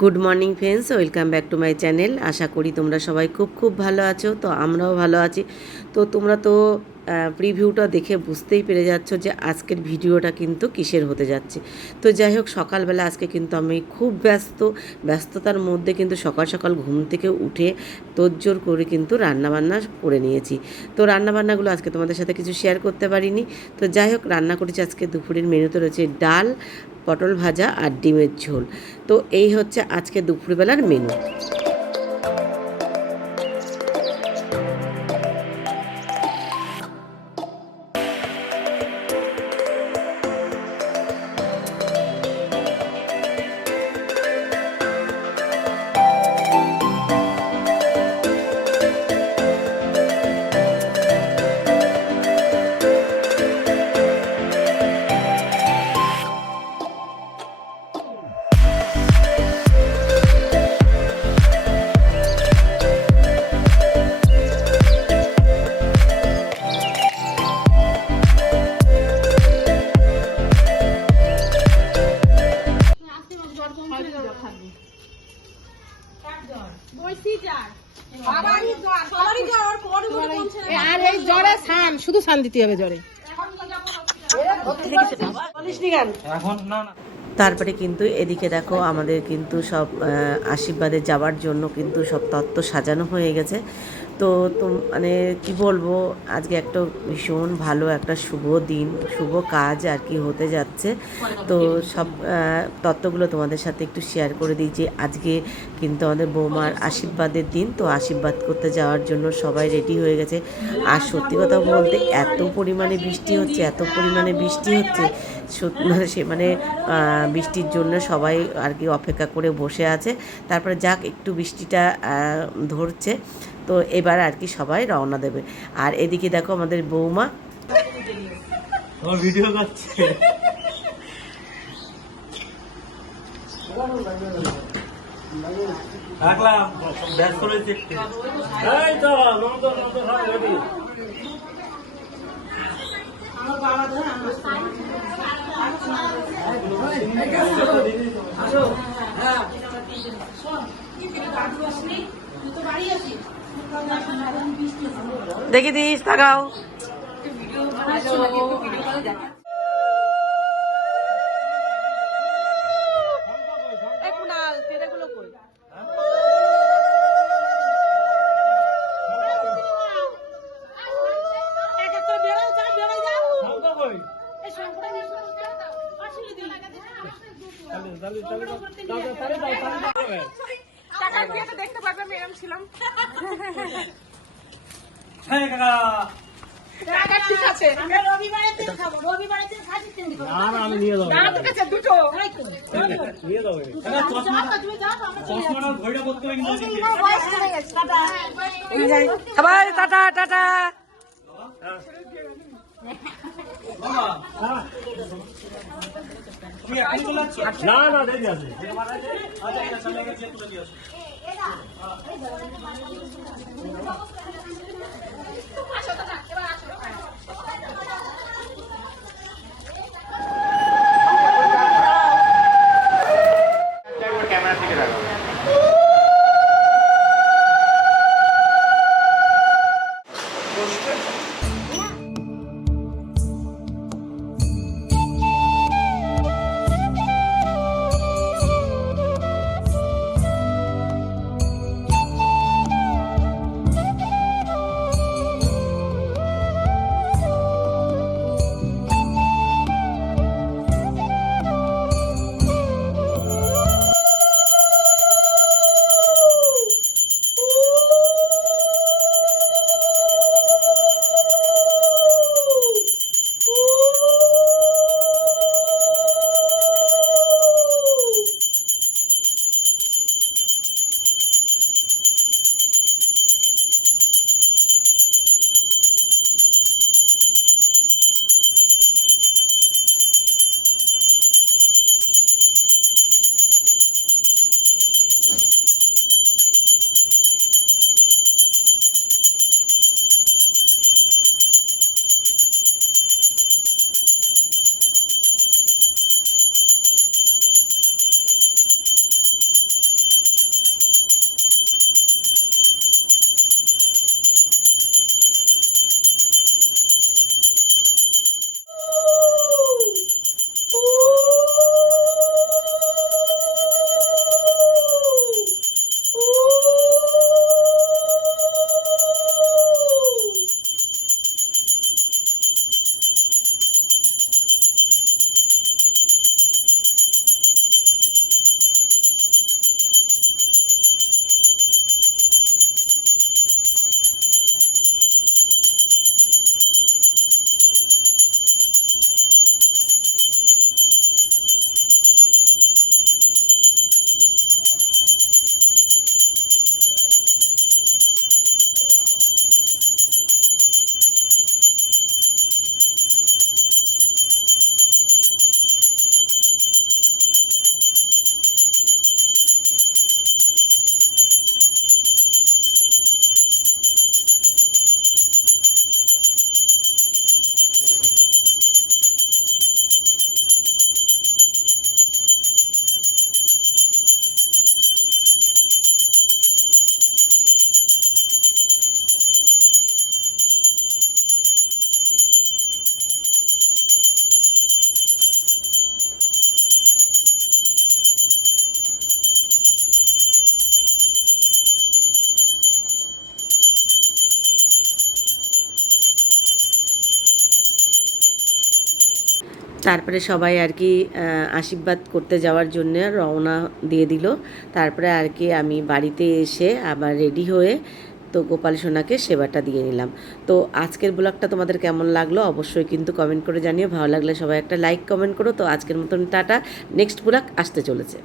Good morning friends, welcome back to my channel. আশা করি তোমরা সবাই খুব খুব ভালো আছো। তো আমরাও ভালো আছি। তো তোমরা তো প্রিভিউটা দেখে বুঝতেই পেরে যাচ্ছ যে আজকের ভিডিওটা কিন্তু কিসের হতে যাচ্ছে। তো যাই হোক, সকালবেলা আজকে কিন্তু আমি খুব ব্যস্ততার মধ্যে কিন্তু সকাল সকাল ঘুম থেকে উঠে তোড়জোড় করে কিন্তু রান্নাবান্না করে নিয়েছি। তো রান্নাবান্নাগুলো আজকে তোমাদের সাথে কিছু শেয়ার করতে পারিনি। তো যাই হোক, রান্না করেছি আজকে দুপুরের মেনুতে রয়েছে ডাল, পটল ভাজা আর ডিমের ঝোল। তো এই হচ্ছে আজকে দুপুরবেলার মেনু। আর এই জ্বরে সান, শুধু সান দিতে হবে জ্বরে। তারপরে কিন্তু এদিকে দেখো, আমাদের কিন্তু সব আশীর্বাদে যাওয়ার জন্য কিন্তু সব তত্ত্ব সাজানো হয়ে গেছে। তো মানে কি বলবো, আজকে একটা ভীষণ ভালো একটা শুভ দিন, শুভ কাজ আর কি হতে যাচ্ছে। তো সব তত্ত্বগুলো তোমাদের সাথে একটু শেয়ার করে দিয়েছি। আজকে কিন্তু আমাদের বৌমার আশীর্বাদের দিন। তো আশীর্বাদ করতে যাওয়ার জন্য সবাই রেডি হয়ে গেছে। আর সত্যি কথা বলতে এত পরিমাণে বৃষ্টি হচ্ছে, মানে বৃষ্টির জন্য সবাই আর কি অপেক্ষা করে বসে আছে। তারপরে যাক, একটু বৃষ্টিটা ধরছে, তো এবার আর কি সবাই রওনা দেবে। আর এদিকে দেখো আমাদের বৌমা ভিডিও করছে। রাখলাম, ব্যস্ত রয়েছে। এই তো নন্দ সব রেডি। দেখি দিস, তাকাও। দেখতে পারবে আমি এরম ছিলাম। ঠিক আছে, আমি নিয়ে যাবো। দুটো নিয়ে যাবো। চশমাটা ঘড়িটা করতে হবে কিন্তু। সবাই টাটা টাটা। না না, দেরি আছে। তারপরে সবাই আর কি আশীর্বাদ করতে যাওয়ার জন্য রওনা দিয়ে দিল। তারপরে আর কি আমি বাড়িতে এসে আবার রেডি হয়ে তো গোপাল সোনাকে সেবাটা দিয়ে নিলাম। তো আজকের ব্লগটা তোমাদের কেমন লাগলো অবশ্যই কিন্তু কমেন্ট করে জানিও। ভালো লাগলে সবাই একটা লাইক কমেন্ট করো। তো আজকের মতন টাটা, নেক্সট ব্লগ আসতে চলেছে।